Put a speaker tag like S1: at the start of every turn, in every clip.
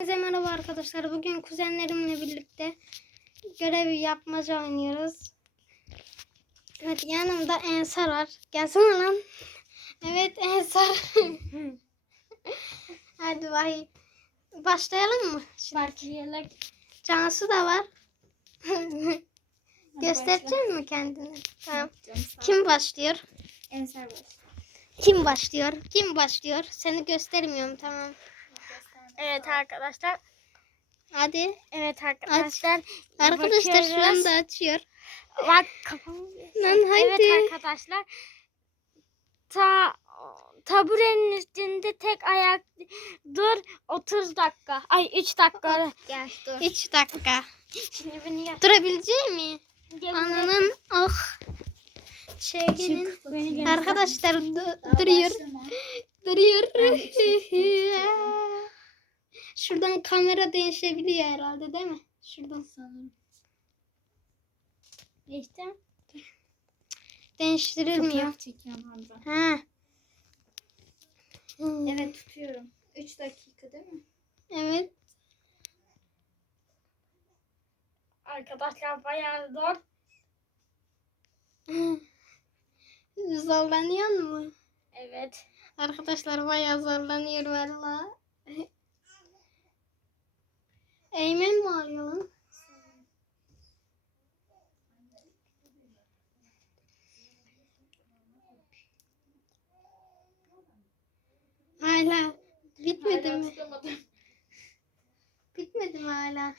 S1: Herkese merhaba arkadaşlar. Bugün kuzenlerimle birlikte görev yapmaca oynuyoruz. Evet yanımda Ensar var. Gelsene lan. Evet Ensar. Hadi vay. Başlayalım mı?
S2: Başlayarak.
S1: Cansu da var. Gösterecek mi kendini? Tamam.
S2: Kim?
S1: Başlıyor?
S2: Ensar baş.
S1: Kim başlıyor? Kim başlıyor? Seni göstermiyorum tamam.
S2: Evet arkadaşlar.
S1: Hadi.
S2: Evet arkadaşlar.
S1: Arkadaşlar şu
S2: Bakıyoruz.
S1: anda açıyor.
S2: Bak kafamı.
S1: Lan haydi.
S2: Evet arkadaşlar. Ta taburenin üstünde tek ayak dur 30 dakika. Ay 3 dakika. Gel dur.
S1: 3 dakika.
S2: Şimdi bunu yap.
S1: Durabilecek mi? Ananın ah.
S2: Çık. Beni gel.
S1: Arkadaşlar du- duruyor. Duruyor. Şuradan kamera değişebiliyor herhalde değil mi? Şuradan.
S2: Sanırım. Mi?
S1: Değiştirilmiyor.
S2: Fotoğraf çekiyorum Hamza.
S1: Ha.
S2: Evet tutuyorum. 3 dakika değil mi?
S1: Evet.
S2: Arkadaşlar bayağı zor.
S1: Zorlanıyor mu?
S2: Evet.
S1: Arkadaşlar bayağı zorlanıyor valla. Lan? Hala bitmedi mi? Bitmedi mi hala?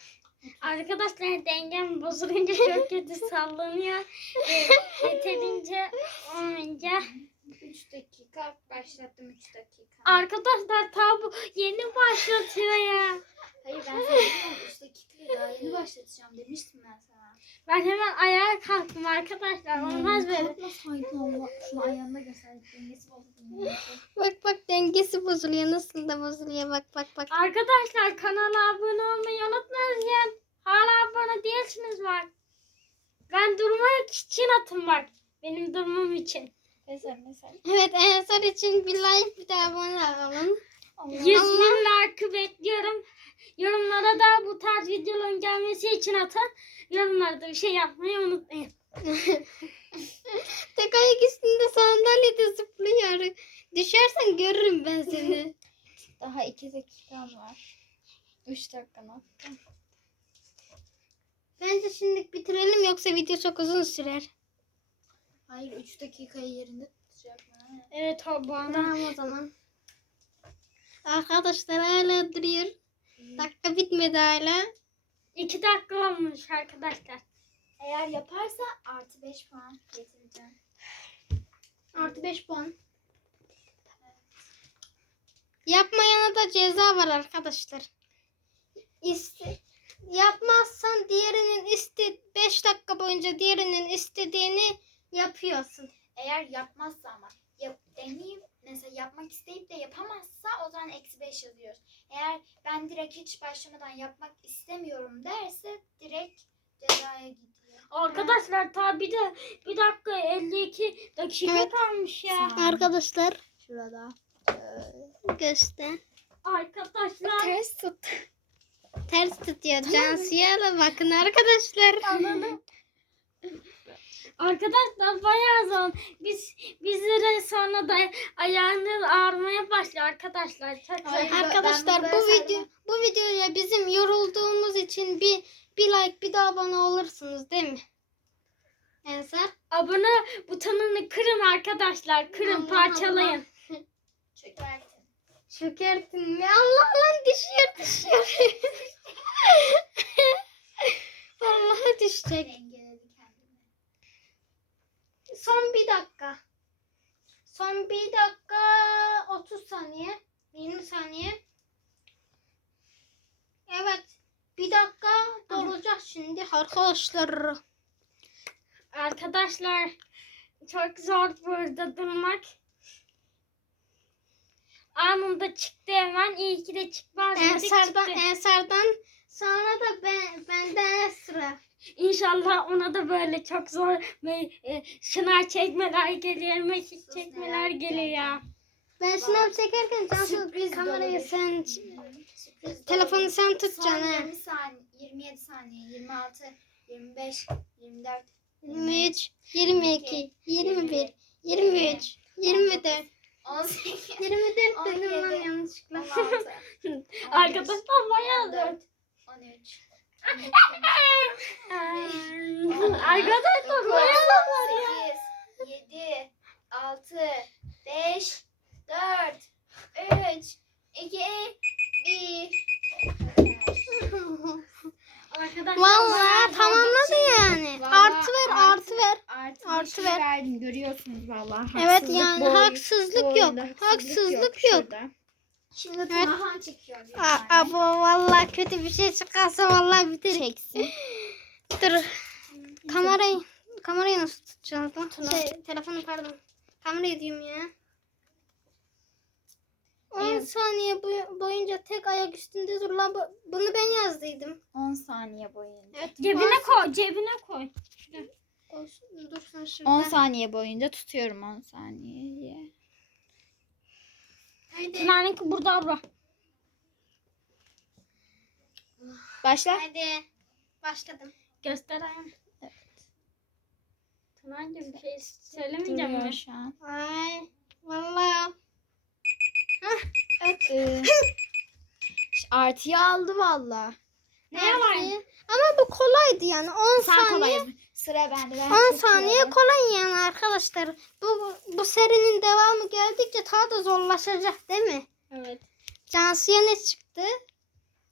S2: Arkadaşlar dengem bozulunca çok kötü sallanıyor. E, yeterince olmayınca.
S3: 3 dakika başlattım 3 dakika.
S2: Arkadaşlar ta bu yeni başlatıyor ya.
S3: Hayır ben sana dedim 3 dakikayı daha yeni başlatacağım demiştim ben sana.
S2: Ben hemen ayağa kalktım arkadaşlar. Olmaz böyle.
S3: Kalkmasaydın Allah. Şunu ayağında gösterdik dengesi bozuldu.
S1: Bak bak dengesi bozuluyor. Nasıl da bozuluyor bak bak bak.
S2: Arkadaşlar kanala abone olmayı unutmayın. Hala abone değilsiniz bak. Ben durmak için atın bak. Benim durmam için.
S3: Mesela mesela.
S1: Evet Ensar için bir like bir de abone olalım.
S2: 100 bin like bekliyorum. Yorumlara da bu tarz videoların gelmesi için atın. Yorumlarda bir şey yapmayı unutmayın.
S1: Tek ayak üstünde sandalyede zıplıyor. Düşersen görürüm ben seni.
S3: Daha 2 dakikam var. 3 dakikan attım.
S1: Bence şimdi bitirelim yoksa video çok uzun sürer.
S3: Hayır 3 dakikayı yerinde tutacak.
S2: Evet bana.
S1: Tamam o zaman. Arkadaşlar hala duruyor. Dakika bitmedi hala.
S2: 2 dakika olmuş arkadaşlar.
S3: Eğer yaparsa artı 5 puan getireceğim.
S1: Artı 5 puan. Yapmayana da ceza var arkadaşlar. İste yapmazsan diğerinin iste 5 dakika boyunca diğerinin istediğini yapıyorsun.
S3: Eğer yapmazsa ama yap, deneyip mesela yapmak isteyip de yapamazsa o zaman eksi 5 yazıyoruz. Eğer ben direkt hiç başlamadan yapmak istemiyorum derse direkt cezaya gidiyor.
S2: Arkadaşlar tabi de bir dakika 52 dakika
S1: Evet.
S2: kalmış ya.
S1: Arkadaşlar
S3: Şurada.
S1: göster.
S2: Arkadaşlar
S1: Ters tut. Ters tutuyor. Cansu'ya da bakın arkadaşlar.
S2: Arkadaşlar bayağı zor. Biz bizlere sonra da ayağını ağrımaya başlıyor arkadaşlar. Çok.
S3: Hayır.
S1: Arkadaşlar bu video bu videoya bizim yorulduğumuz için bir bir like bir de abone olursunuz değil mi? Ensar.
S2: Abone butonunu kırın arkadaşlar. Kırın
S1: Allah
S2: parçalayın.
S3: Çökertin.
S1: Çökertin mi? Allah lan düşüyor düşüyor. Vallahi düşecek. Son bir dakika. Son bir dakika 30 saniye. 20 saniye. Evet. Bir dakika dolacak şimdi arkadaşlar.
S2: Arkadaşlar çok zor burada durmak. Anında çıktı hemen. İyi ki de çıkmaz.
S1: Ensardan,
S2: çıktı.
S1: Ensardan sonra da ben, benden sıra.
S2: İnşallah ona da böyle çok zor ve e, şınav çekmeler geliyor, mekik çekmeler geliyor ya.
S1: Ben sınav çekerken Cansu
S3: Sürpriz
S1: kamerayı
S3: dolu.
S1: sen
S3: Sürpriz
S1: telefonu sen
S3: Son
S1: tutacaksın ha.
S3: 20 saniye, 27 saniye, 26, 25, 24,
S1: 23, 22, 21, 23, 24,
S3: 18,
S1: 24 dedim lan
S3: 17,
S1: yanlışlıkla.
S3: 16,
S2: Arkadaşlar bayağı da.
S3: 14, 13, 12,
S2: Arkadaşlar bayağı var ya.
S3: 8, 7, 6, 5, 4, 3, 2, 1.
S2: Arkadaşlar
S1: Vallahi tamamladı yani.
S3: Vallahi
S1: Artı ver, artı ver.
S3: Artı, şey
S1: ver.
S3: verdim görüyorsunuz vallahi.
S1: Evet
S3: Haksızlık
S1: yani
S3: bu oyun-
S1: haksızlık
S3: bu
S1: yok.
S3: oyunda
S1: Haksızlık yok.
S3: şurada. Şimdi
S1: Evet.
S3: Tunahan çekiyor
S1: Aa, abo vallahi kötü bir şey çıkarsa vallahi biter.
S3: Çeksin.
S1: Dur. Kamerayı kamerayı nasıl tutacağız lan? Şey, telefonu pardon. Kamerayı diyorum ya. 10
S3: Evet.
S1: saniye boy- boyunca tek ayak üstünde dur lan. Bu- Bunu ben yazdıydım.
S3: 10 saniye boyunca.
S1: Evet.
S2: Cebine koy, cebine koy.
S1: Olsun, dur sen şurada.
S3: 10 saniye boyunca tutuyorum 10 saniye.
S1: Haydi.
S2: Tuna'nınki burada abla.
S3: Başla.
S1: Haydi. Başladım.
S2: Göster ayağını. Evet. Tuna'cığım bir şey söylemeyeceğim
S3: Duruyor
S2: mi?
S3: şu an.
S1: Ay. Vallahi.
S3: Evet. Artıyı aldı valla.
S2: Ne var?
S1: Ama bu kolaydı yani. 10
S3: Sen
S1: saniye.
S3: kolay. Sıra bende. Ben
S1: 10
S3: çekiyorum.
S1: saniye kolay yani arkadaşlar. Bu bu serinin devamı geldikçe daha da zorlaşacak değil mi?
S2: Evet.
S1: Cansu'ya ne çıktı?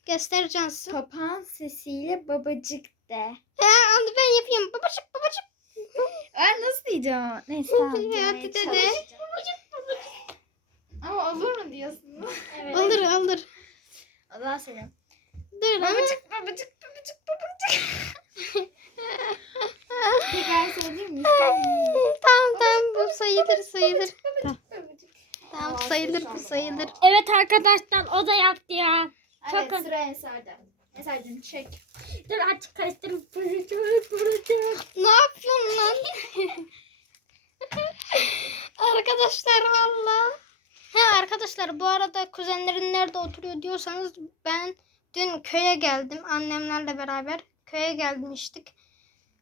S1: Göster Cansu.
S3: Papağan sesiyle babacık de.
S1: Ya onu ben yapayım. Babacık babacık.
S3: Ben nasıl diyeceğim ama? Neyse tamam.
S1: Hadi dede.
S3: çalışacağım. Ama olur mu diyorsun?
S2: Evet.
S1: Olur olur.
S3: O zaman söyleyeyim.
S1: Dur.
S3: Babacık babacık babacık babacık. Tekrar söyleyeyim mi?
S1: tamam tamam bu sayılır sayılır. Tamam
S3: Aa,
S1: sayılır bu sayılır.
S2: Evet arkadaşlar o da yaptı ya.
S3: Evet
S2: Çok-
S3: sıra Ensar'da. Ensar'cığım çek.
S2: Dur açık karıştırıp
S1: Ne yapıyorsun lan? arkadaşlar valla. He arkadaşlar bu arada kuzenlerin nerede oturuyor diyorsanız ben dün köye geldim annemlerle beraber. Köye gelmiştik.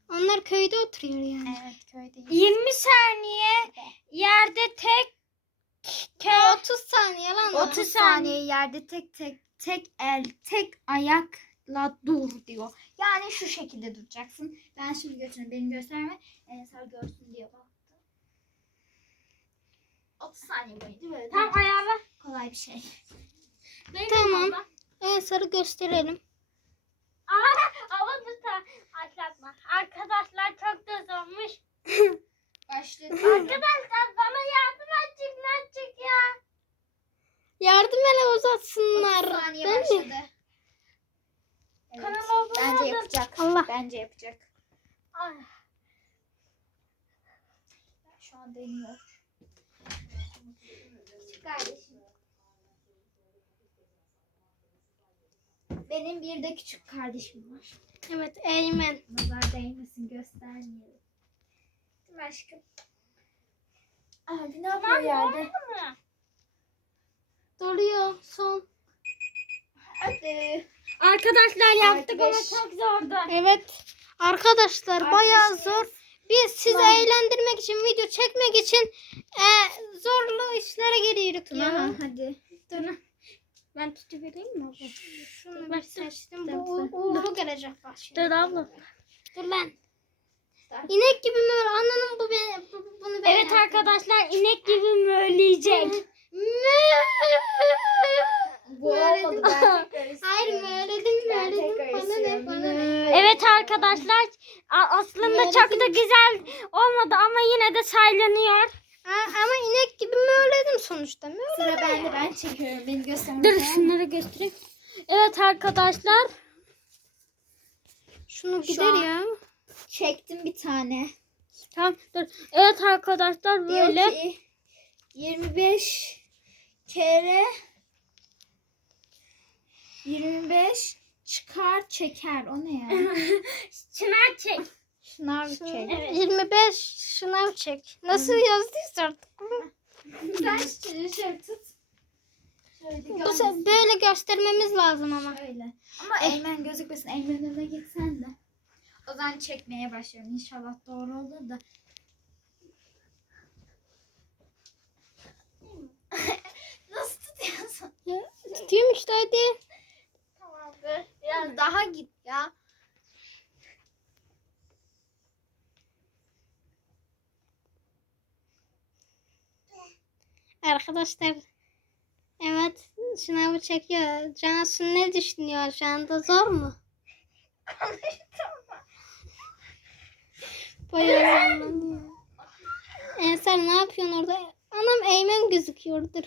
S1: Onlar köyde oturuyor yani.
S3: Evet köydeyiz.
S2: 20 saniye yerde tek
S1: Köy 30 saniye lan.
S3: 30
S2: 30
S3: saniye yerde tek tek tek el tek ayakla dur diyor. Yani şu şekilde duracaksın. Ben şimdi götürün beni gösterme. Ensar görsün diye baktım. 30 saniye boyunca böyle
S2: tam ayağla.
S3: kolay bir şey.
S1: Tamam. En sarı gösterelim.
S2: Ama lütfen atlatma. Arkadaşlar çok da zormuş.
S3: Başlatıyorum.
S2: Arkadaşlar bana yardım edecek açık ya.
S1: Yardım hele
S3: 30
S1: uzatsınlar.
S3: saniye
S1: Değil mi?
S3: başladı. Evet.
S2: Kanala abone
S3: Bence
S2: olun.
S3: yapacak.
S1: Allah.
S3: Bence yapacak.
S2: Ay.
S3: Şu an deniyor. Küçük kardeşim. Benim bir de küçük kardeşim var.
S1: Evet Eymen.
S3: Nazar değmesin göstermeyelim. Değil mi aşkım? Abi ne yapıyor yerde?
S1: Doluyor son.
S3: Hadi.
S2: Arkadaşlar yaptık ama çok zordu.
S1: Evet. Arkadaşlar bayağı zor. Biz sizi
S3: Tamam.
S1: eğlendirmek için, video çekmek için e, zorlu işlere giriyoruz ya.
S3: Tamam hadi.
S2: Dur. Ben tutuvereyim mi?
S1: Şunu bir seçtim. Bu uğurlu gelecek bak şimdi.
S2: Dur abla.
S1: Dur lan. İnek gibi mi öyle? Ananın bu, beni, bu bunu ben
S2: Evet arkadaşlar inek gibi möyleyecek.
S3: Bu olmadı ben.
S1: Hayır möledim.
S3: tekrar
S1: Bana ne bana ne.
S2: Evet arkadaşlar aslında çok da güzel olmadı ama yine de saylanıyor.
S1: Ha, ama inek gibi möledim sonuçta. Möledim.
S3: Sıra bende ben çekiyorum. Beni
S2: Dur
S3: göstermeden.
S2: şunları göstereyim. Evet arkadaşlar.
S1: Şunu
S3: Şu
S1: gider
S3: an-
S1: ya.
S3: Çektim bir tane.
S2: Tamam dur. Evet arkadaşlar
S3: Diyor
S2: böyle.
S3: ki 25 kere 25 çıkar çeker. O ne ya?
S2: Çınar çek.
S3: Şınav çek.
S2: Evet.
S1: 25 şınav çek. Nasıl yazdıysa artık.
S3: Sen şöyle şöyle tut. Şöyle
S1: Bu se- böyle göstermemiz lazım ama.
S3: Öyle. Ama Eymen gözükmesin. Eymen'in önüne gitsen de. O zaman çekmeye başlıyorum. İnşallah doğru olur da. Nasıl tutuyorsun?
S1: Tutayım işte hadi.
S3: Tamamdır. Biraz daha git ya.
S1: Arkadaşlar evet sınavı çekiyor. Cansu ne düşünüyor şu anda zor mu? Bayağı zorlanıyor. Ensar ne yapıyorsun orada? Anam Eymen gözüküyordur.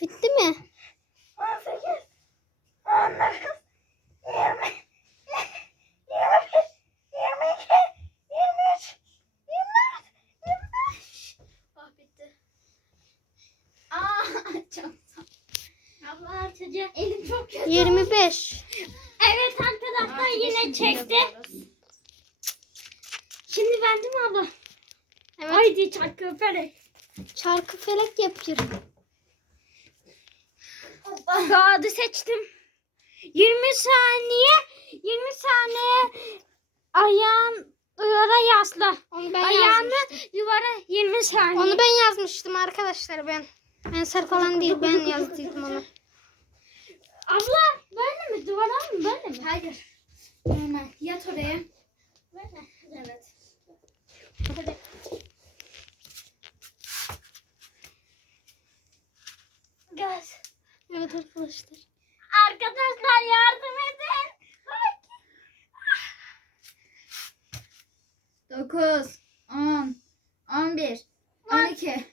S1: Bitti mi?
S3: 18, 19, 20, 21, 22, 23, 24, 25. Oh bitti. Aa çok zor.
S2: Abla çocuğu.
S3: Elim çok kötü.
S1: 25.
S2: Evet arkadaşlar
S3: Artık
S2: yine
S3: işimizi
S2: çekti.
S3: yapıyoruz.
S2: Şimdi ben değil mi abla?
S1: Evet.
S2: Haydi çakı felek.
S1: Çarkı yapıyor.
S2: Kağıdı seçtim. 20 saniye 20 saniye ayağın duvara yasla.
S1: Onu ben
S2: Ayağını duvara 20 saniye.
S1: Onu ben yazmıştım arkadaşlar ben. Ensar falan değil ben yazdıydım onu.
S2: Abla böyle mi? Duvara mı? Böyle mi?
S3: Hayır. Normal. Yat oraya.
S2: Böyle.
S3: Evet.
S2: Göz.
S1: Evet arkadaşlar.
S2: Arkadaşlar yardım edin. Haydi.
S3: 9, 10, 11, 12,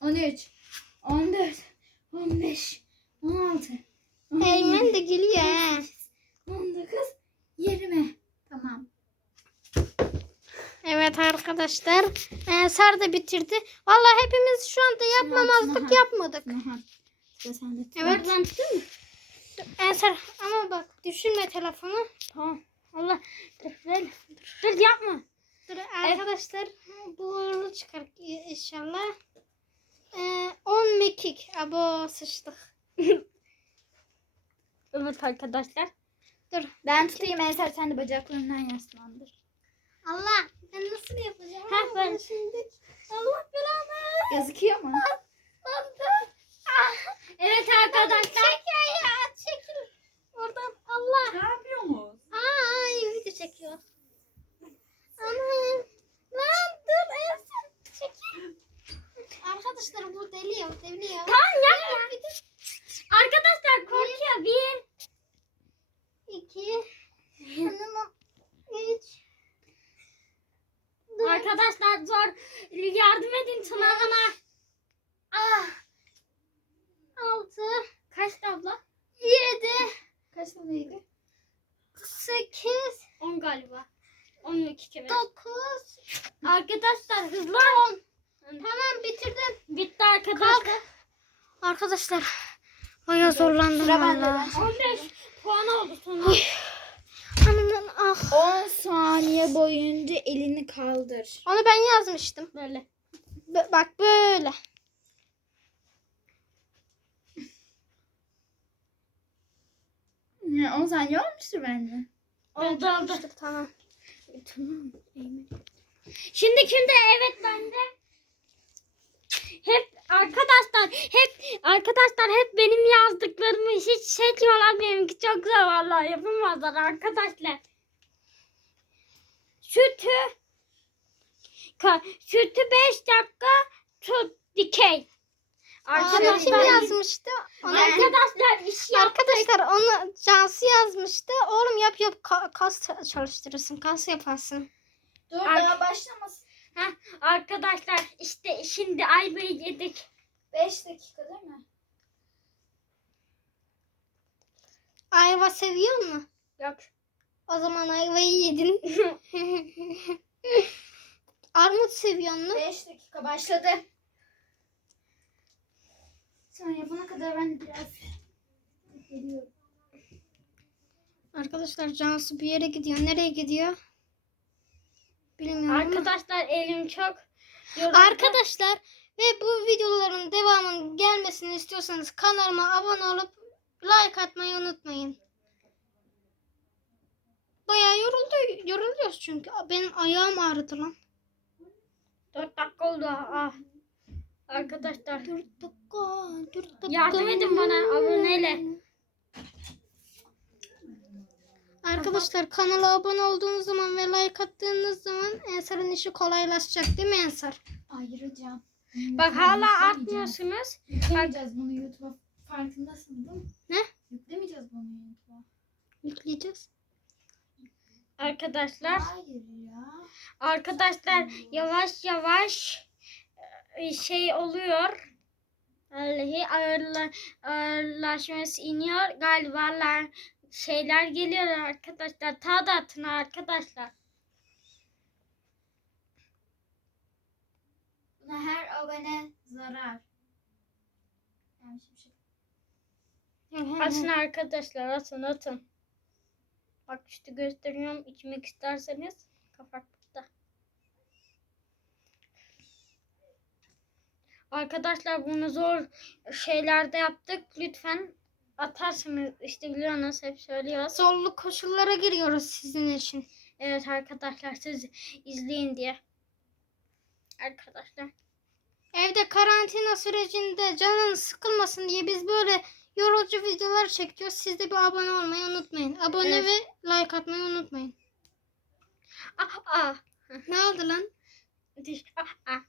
S3: 13, 14, 15, 16, 17,
S1: Eymen de gülüyor he.
S3: 19, 20. Tamam.
S1: Evet arkadaşlar. Ensar da bitirdi. Vallahi hepimiz şu anda yapmamazlık
S3: Aha. Sıra sende.
S1: Evet.
S2: Ben tutayım mı?
S1: Ensar ama bak düşürme telefonu.
S2: Tamam. Allah. Dur, ver. Dur yapma.
S1: Dur arkadaşlar bu çıkar inşallah. Ee, 10 mekik. Abo sıçtık.
S2: Evet arkadaşlar.
S1: Dur.
S3: Ben tutayım Ensar sen de bacaklarından yaslandır.
S1: Allah ben nasıl yapacağım?
S2: Ha, ben-
S1: Şimdi Allah belanı.
S3: Gözüküyor mu?
S2: Evet arkadaşlar.
S1: Çekiyor ya çekil. Oradan Allah.
S3: Ne yapıyorsunuz?
S1: Aa iyi video çekiyor. Anam. Lan dur Ensar çekil. Arkadaşlar bu deliyor deliyor.
S2: Tamam yapma. Arkadaşlar korkuyor. Bir.
S1: İki. Anam. Üç.
S2: Arkadaşlar zor. Yardım edin Tuna'na.
S1: Ah. Altı.
S2: Kaçtı abla?
S1: Yedi.
S3: Kaç taneydi?
S1: Sekiz.
S2: 10 galiba. 12 kere.
S1: Dokuz.
S2: Arkadaşlar hızlı
S1: On. Tamam bitirdim.
S2: Bitti arkadaşlar.
S1: Arkadaşlar. Baya zorlandım valla.
S3: ben
S2: 15 puan oldu sonra.
S1: Anamdan ah.
S3: 10 saniye boyunca elini kaldır.
S1: Onu ben yazmıştım.
S2: Böyle.
S1: Bö- bak böyle.
S3: Ya, 10 saniye olmuştur bence.
S2: Oldu oldu.
S1: Tamam.
S2: Tamam. Şimdi kimde? Evet bende. Hep arkadaşlar hep arkadaşlar hep benim yazdıklarımı hiç seçmiyorlar benimki çok zor vallahi yapamazlar arkadaşlar. Sütü ka, sütü 5 dakika tut dikey.
S1: Onu kim
S2: Arkadaşlar
S1: yazmıştı? Onu
S2: arkadaşlar iş.
S1: Arkadaşlar onu Cansu yazmıştı. Oğlum yap yap ka- kas çalıştırırsın. Kas yaparsın.
S3: Dur
S2: Ar-
S3: daha başlamasın.
S2: Heh, arkadaşlar işte şimdi ayvayı yedik.
S3: 5 dakika değil mi?
S1: Ayva seviyor mu?
S2: Yok.
S1: O zaman ayvayı yedin. Armut seviyor mu?
S3: 5 dakika başladı. Sen yapana kadar ben biraz geliyorum.
S1: Arkadaşlar Cansu bir yere gidiyor. Nereye gidiyor? Bilmiyorum.
S2: Arkadaşlar elim çok yoruldu.
S1: Arkadaşlar ve bu videoların devamının gelmesini istiyorsanız kanalıma abone olup like atmayı unutmayın. Bayağı yoruldu, yoruluyoruz çünkü. Benim ayağım ağrıdı lan.
S2: 4 dakika oldu. Ah. Arkadaşlar.
S1: 4 dakika, 4 dakika.
S2: Yardım edin bana aboneyle.
S1: Arkadaşlar kanala abone olduğunuz zaman ve like attığınız zaman Ensar'ın işi kolaylaşacak değil mi Ensar?
S3: Ayıracağım.
S2: Bak hala atmıyorsunuz.
S3: Yüklemeyeceğiz bunu YouTube'a. Farkındasın değil mi?
S1: Ne?
S3: Yüklemeyeceğiz bunu YouTube'a.
S1: Yükleyeceğiz.
S2: Arkadaşlar.
S3: Hayır ya.
S2: Arkadaşlar yavaş yavaş e, şey oluyor. Ağırla, ağırlaşması iniyor. Galiba şeyler geliyor arkadaşlar. Ta da atın arkadaşlar.
S3: Buna her abone zarar. Yani şey-
S2: Atın arkadaşlar atın atın. Bak işte gösteriyorum içmek isterseniz kapakta. Arkadaşlar bunu zor şeylerde yaptık. Lütfen atarsınız. İşte biliyorsunuz hep söylüyoruz.
S1: Zorlu koşullara giriyoruz sizin için.
S2: Evet arkadaşlar siz izleyin diye. Arkadaşlar.
S1: Evde karantina sürecinde canınız sıkılmasın diye biz böyle yorucu videolar çekiyoruz. Siz de bir abone olmayı unutmayın. Abone
S2: Evet.
S1: ve like atmayı unutmayın.
S2: Ah ah.
S1: Ne oldu lan?
S2: Diş. Ah ah.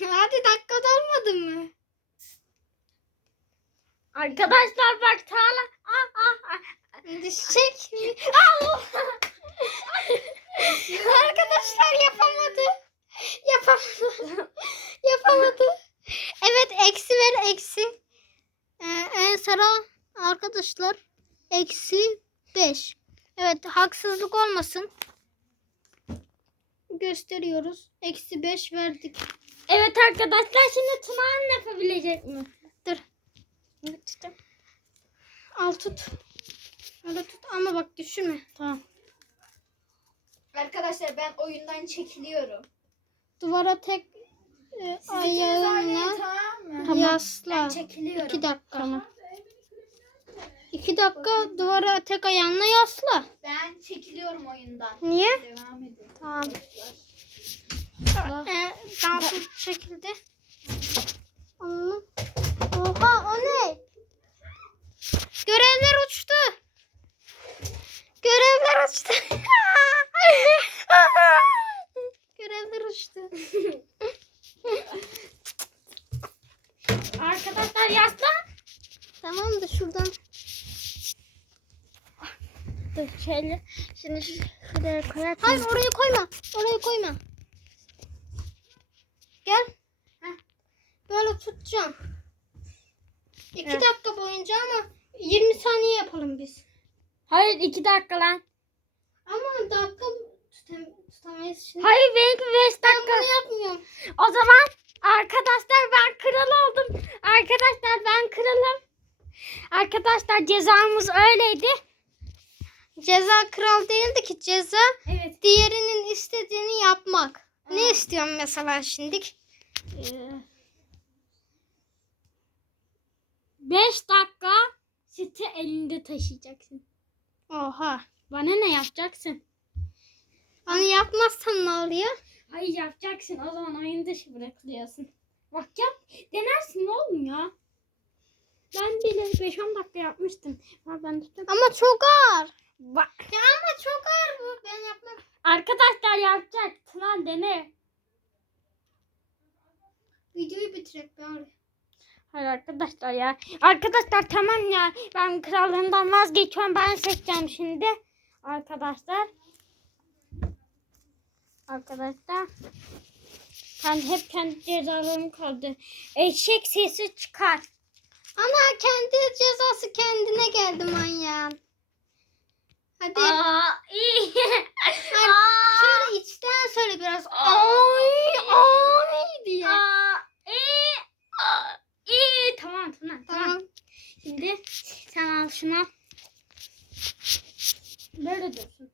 S1: Hadi dakika dolmadı mı?
S2: Arkadaşlar bak Tala. Ah ah ah.
S1: Düşecek mi? Arkadaşlar yapamadı. Yapamadı. yapamadı. Evet eksi ver eksi. Ee, en sıra arkadaşlar eksi 5. Evet haksızlık olmasın. Gösteriyoruz. Eksi 5 verdik.
S2: Evet arkadaşlar şimdi Tuna'nın yapabilecek mi? Evet işte.
S1: Al tut. Öyle tut ama bak düşürme. Tamam.
S3: Arkadaşlar ben oyundan çekiliyorum.
S1: Duvara tek e,
S3: Siz
S1: ayağınla
S3: tamam mı?
S1: yasla.
S3: Ben çekiliyorum.
S1: 2 dakika. Tamam. 2 dakika duvara tek ayağınla yasla.
S3: Ben çekiliyorum oyundan.
S1: Niye?
S3: Devam edin.
S1: Tamam. Ee, dans şekilde. Allah. Oha o ne? Görevler uçtu. Görevler uçtu. Görevler uçtu.
S2: Arkadaşlar yaslan.
S1: Tamam da şuradan.
S2: Dur şöyle. Şimdi şuraya koyalım.
S1: Hayır oraya koyma. Oraya koyma. Gel. Heh. Böyle tutacağım. İki
S2: Evet.
S1: dakika boyunca ama 20 saniye yapalım biz.
S2: Hayır iki dakika lan.
S1: Ama dakika tutam tutamayız şimdi.
S2: Hayır benimki beş
S1: Ben
S2: dakika.
S1: bunu yapmıyorum.
S2: O zaman arkadaşlar ben kral oldum. Arkadaşlar ben kralım. Arkadaşlar cezamız öyleydi.
S1: Ceza kral değildi ki ceza
S2: Evet.
S1: diğerinin istediğini yapmak. Ne istiyorum mesela şimdi?
S2: 5 dakika siti elinde taşıyacaksın.
S1: Oha.
S2: Bana ne yapacaksın?
S1: Onu yapmazsam ne oluyor?
S2: Hayır yapacaksın. O zaman oyun dışı bırakılıyorsun. Bak yap. Denersin oğlum ya. Ben bile 5-10 dakika yapmıştım. Bak ben de
S1: Ama çok ağır.
S2: Bak.
S1: Ya ama çok ağır bu. Ben yapmam.
S2: Arkadaşlar yapacak. Tamam dene.
S1: Videoyu bitirek bari.
S2: Hayır arkadaşlar ya. Arkadaşlar tamam ya. Ben krallığımdan vazgeçiyorum. Ben seçeceğim şimdi. Arkadaşlar. Arkadaşlar. Ben hep kendi cezalarım kaldı. Eşek sesi çıkar.
S1: Ana kendi cezası kendine geldi manyağın. Hadi.
S2: Aa, iyi. Aa,
S1: şöyle içten söyle biraz.
S2: Ay
S1: diye.
S2: aa, iyi. Aa, iyi. Tamam. Şimdi sen al şunu. Böyle dursun.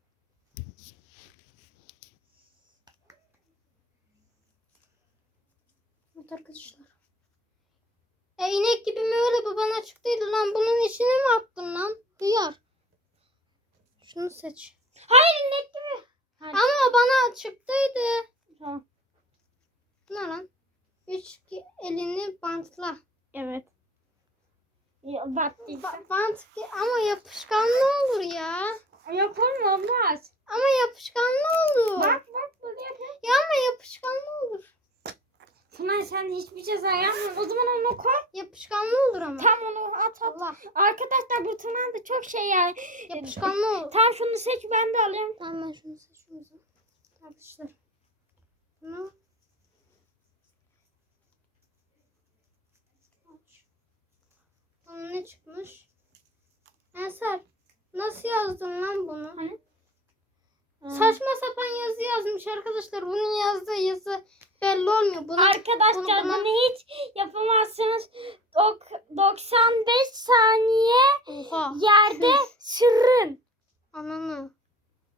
S1: Evet arkadaşlar. E inek gibi mi öyle bu bana çıktıydı lan. Bunun içine mi attın lan? Hıyar. Şunu seç.
S2: Hayır inek gibi. Hadi.
S1: Ama bana çıktıydı.
S2: Tamam.
S1: Ne lan? Üç elini bantla.
S2: Evet.
S1: Ba- bant ama yapışkan ne olur ya?
S2: Yapalım olmaz.
S1: Ama yapışkan ne olur?
S2: Bak bak böyle yapalım.
S1: Ya ama yapışkan ne olur?
S2: Tuna sen hiçbir ceza yapma. O zaman onu koy.
S1: Yapışkan ne olur ama?
S2: Tam onu at at.
S1: Allah.
S2: Arkadaşlar bu Tuna'nın da çok şey yani.
S1: Yapışkan ne olur?
S2: Tam şunu seç ben de alayım.
S1: Tamam ben şunu seçiyorum. Arkadaşlar. Bunu Bunun ne çıkmış? Ensar nasıl yazdın lan bunu?
S2: Hani?
S1: Saçma sapan yazı yazmış arkadaşlar. Bunun yazdığı yazı belli olmuyor. Bunu
S2: Arkadaşlar
S1: bunu bana-
S2: bunu hiç yapamazsınız. Dok- 95 saniye
S1: Oha.
S2: yerde sürün.
S1: Ananı.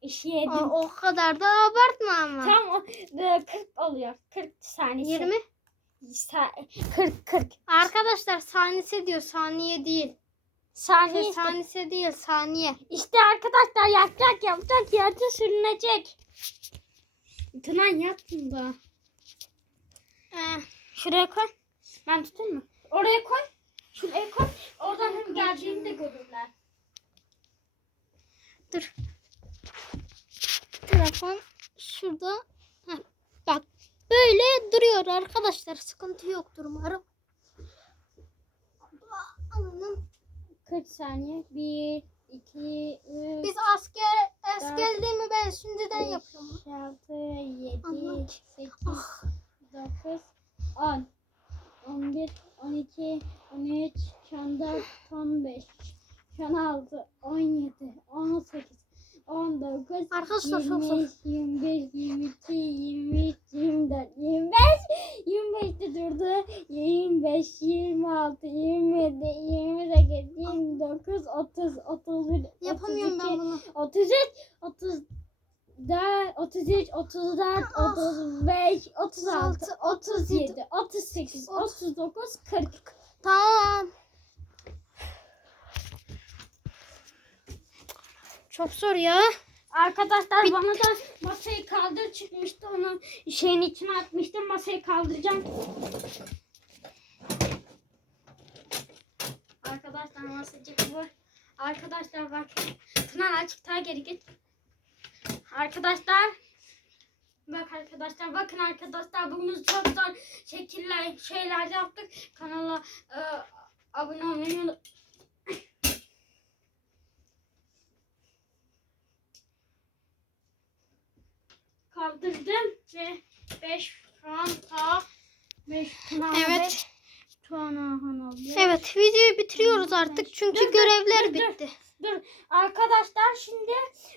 S2: İşi yedim.
S1: Aa, o kadar da abartma ama.
S2: Tam o, e, 40 oluyor. 40 saniyesi.
S1: 20.
S2: Sa- 40 40
S1: Arkadaşlar saniyesi diyor. Saniye değil.
S2: saniye.
S1: Şey,
S2: işte.
S1: saniyesi değil. Saniye.
S2: İşte arkadaşlar yapacak yapacak yerde sürünecek. Tuna yaptın da.
S1: Ee,
S2: Şuraya koy. Ben tutayım mı? Oraya koy. Şuraya koy. Oradan hem geldiğini de görürler.
S1: dur. Telefon şurada. Heh, bak. Böyle duruyor arkadaşlar. Sıkıntı yoktur umarım. Anladım.
S2: 40 saniye. 1, 2, 3,
S1: Biz asker askerliğimi ben şimdiden yapıyorum.
S2: 6, 7,
S1: Anlat.
S2: 8,
S1: Ah.
S2: 9, 10, 11, 12, 13, 14, 15, 16, 17, 18, 19,
S1: Arkadaşlar çok zor.
S2: 25, 22, 23, 24, 25, 25 de durdu. 25, 26, 27, 28, 29, 30, 31,
S1: Yapamıyorum
S2: 32,
S1: ben bunu.
S2: 33, 34, 33, 34,
S1: Ah.
S2: 35, 36,
S1: 36,
S2: 37, 38, 39, 40.
S1: Tamam. Çok zor ya.
S2: Arkadaşlar
S1: Bitti.
S2: bana da masayı kaldır çıkmıştı. Onu şeyin içine atmıştım. Masayı kaldıracağım. Arkadaşlar masacık bu. Arkadaşlar bak. Tuna açık daha geri git. Arkadaşlar Bak arkadaşlar bakın arkadaşlar bugün çok zor şekiller şeyler yaptık. Kanala e, abone olmayı unutmayın. 25 franta 5 franta
S1: Evet. Evet videoyu bitiriyoruz artık çünkü
S2: dur,
S1: görevler
S2: dur,
S1: bitti.
S2: Dur, dur arkadaşlar şimdi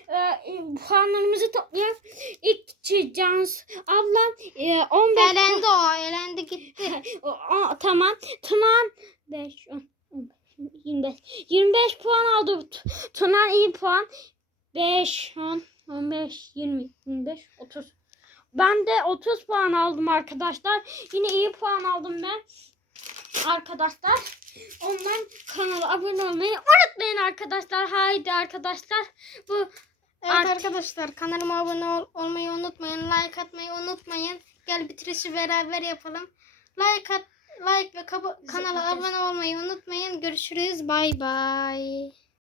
S2: e, e puanlarımızı toplayalım. İlk Cans ablam e, 15
S1: elendi puan. o elendi gitti.
S2: o, o, tamam Tunan 5 10, 25 25 puan aldı. Tunan iyi puan. 5 10 15 20 25 30 ben de 30 puan aldım arkadaşlar. Yine iyi puan aldım ben. Arkadaşlar. Ondan kanala abone olmayı unutmayın arkadaşlar. Haydi arkadaşlar. Bu
S1: Evet
S2: Art-
S1: arkadaşlar kanalıma abone ol- olmayı unutmayın. Like atmayı unutmayın. Gel bitirişi beraber yapalım. Like at like ve kanala abone olmayı unutmayın. Görüşürüz. Bay bay.